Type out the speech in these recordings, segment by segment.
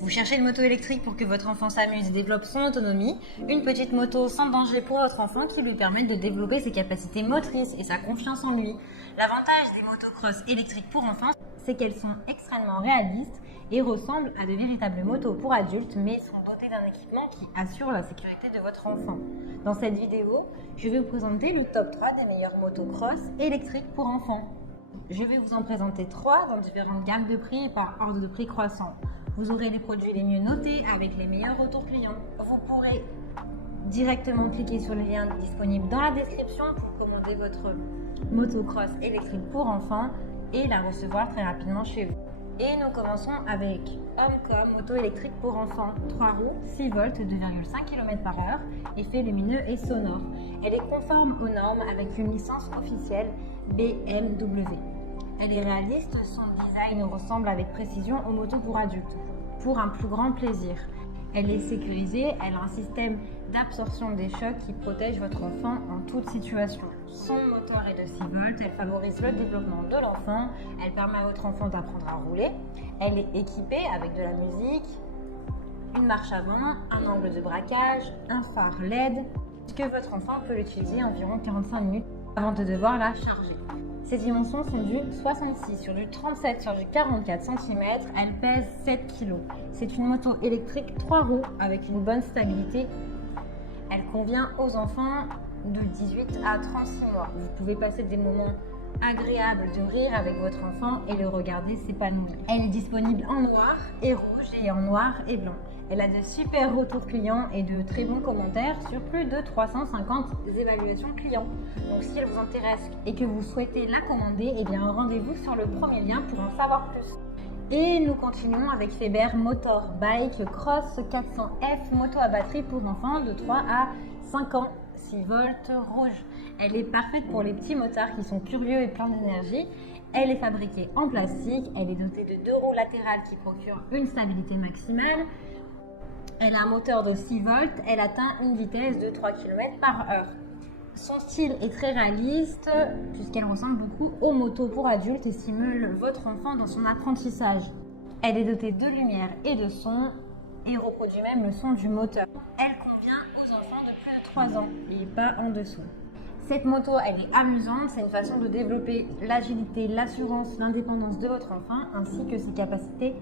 Vous cherchez une moto électrique pour que votre enfant s'amuse et développe son autonomie, une petite moto sans danger pour votre enfant qui lui permette de développer ses capacités motrices et sa confiance en lui. L'avantage des motocross électriques pour enfants, c'est qu'elles sont extrêmement réalistes et ressemblent à de véritables motos pour adultes, mais sont dotées d'un équipement qui assure la sécurité de votre enfant. Dans cette vidéo, je vais vous présenter le top 3 des meilleures motocross électriques pour enfants. Je vais vous en présenter 3 dans différentes gammes de prix et par ordre de prix croissant. Vous aurez les produits les mieux notés avec les meilleurs retours clients. Vous pourrez directement cliquer sur le lien disponible dans la description pour commander votre motocross électrique pour enfants et la recevoir très rapidement chez vous. Et nous commençons avec Homecom moto électrique pour enfants, 3 roues, 6 volts, 2,5 km/h, effet lumineux et sonore. Elle est conforme aux normes avec une licence officielle BMW. Elle est réaliste, son design ressemble avec précision aux motos pour adultes, pour un plus grand plaisir. Elle est sécurisée, elle a un système d'absorption des chocs qui protège votre enfant en toute situation. Son moteur est de 6 volts, elle favorise le développement de l'enfant, elle permet à votre enfant d'apprendre à rouler. Elle est équipée avec de la musique, une marche avant, un angle de braquage, un phare LED, que votre enfant peut l'utiliser environ 45 minutes avant de devoir la charger. Ses dimensions sont du 66 sur du 37 sur du 44 cm, elle pèse 7 kg. C'est une moto électrique 3 roues avec une bonne stabilité. Elle convient aux enfants de 18 à 36 mois. Vous pouvez passer des moments agréables de rire avec votre enfant et le regarder s'épanouir. Elle est disponible en noir et rouge et en noir et blanc. Elle a de super retours clients et de très bons commentaires sur plus de 350 évaluations clients. Donc si elle vous intéresse et que vous souhaitez la commander, eh bien rendez-vous sur le premier lien pour en savoir plus. Et nous continuons avec Feber Motorbike Cross 400F, moto à batterie pour enfants de 3 à 5 ans, 6 volts rouge. Elle est parfaite pour les petits motards qui sont curieux et pleins d'énergie. Elle est fabriquée en plastique, elle est dotée de 2 roues latérales qui procurent une stabilité maximale. Elle a un moteur de 6 volts, elle atteint une vitesse de 3 km/h. Son style est très réaliste puisqu'elle ressemble beaucoup aux motos pour adultes et stimule votre enfant dans son apprentissage. Elle est dotée de lumière et de son et reproduit même le son du moteur. Elle convient aux enfants de plus de 3 ans et pas en dessous. Cette moto, elle est amusante, c'est une façon de développer l'agilité, l'assurance, l'indépendance de votre enfant ainsi que ses capacités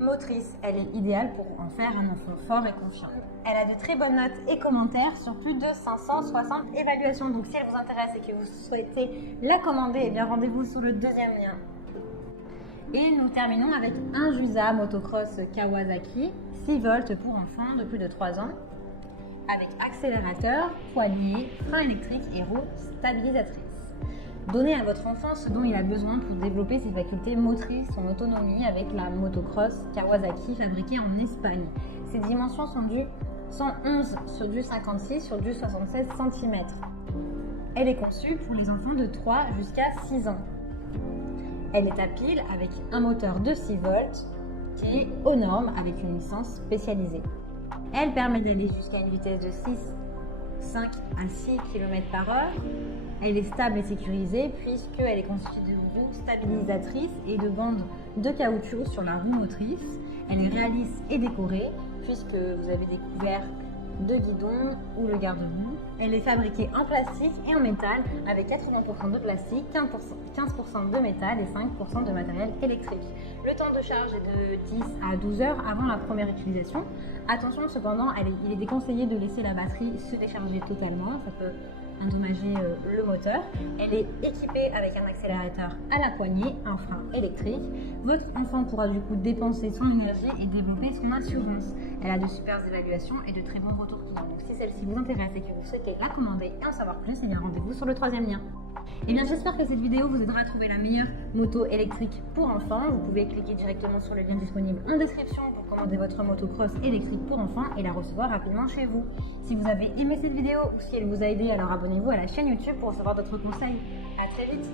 motrices. Elle est idéale pour en faire un enfant fort et confiant. Elle a de très bonnes notes et commentaires sur plus de 560 évaluations. Donc si elle vous intéresse et que vous souhaitez la commander, eh bien rendez-vous sur le deuxième lien. Et nous terminons avec un Jusa motocross Kawasaki 6 volts pour enfants de plus de 3 ans avec accélérateur, poignée, frein électrique et roues stabilisatrices. Donnez à votre enfant ce dont il a besoin pour développer ses facultés motrices, son autonomie avec la motocross Kawasaki fabriquée en Espagne. Ses dimensions sont du 111 sur du 56 sur du 76 cm. Elle est conçue pour les enfants de 3 jusqu'à 6 ans. Elle est à pile avec un moteur de 6 volts qui est aux normes avec une licence spécialisée. Elle permet d'aller jusqu'à une vitesse de 5 à 6 km/h. Elle est stable et sécurisée puisqu'elle est constituée de roues stabilisatrices et de bandes de caoutchouc sur la roue motrice. Elle est réaliste et décorée puisque vous avez des couverts de guidon ou le garde-boue. Elle est fabriquée en plastique et en métal avec 80% de plastique, 15% de métal et 5% de matériel électrique. Le temps de charge est de 10 à 12 heures avant la première utilisation. Attention cependant, il est déconseillé de laisser la batterie se décharger totalement, ça peut endommager le moteur. Elle est équipée avec un accélérateur à la poignée, un frein électrique. Votre enfant pourra du coup dépenser son énergie et développer son assurance. Elle a de super évaluations et de très bons retours clients. Donc si celle-ci vous intéresse et que vous souhaitez la commander et en savoir plus, eh bien rendez-vous sur le troisième lien. Et bien j'espère que cette vidéo vous aidera à trouver la meilleure moto électrique pour enfants. Vous pouvez cliquer directement sur le lien disponible en description pour commander votre motocross électrique pour enfants et la recevoir rapidement chez vous. Si vous avez aimé cette vidéo ou si elle vous a aidé, alors abonnez-vous à la chaîne YouTube pour recevoir d'autres conseils. À très vite!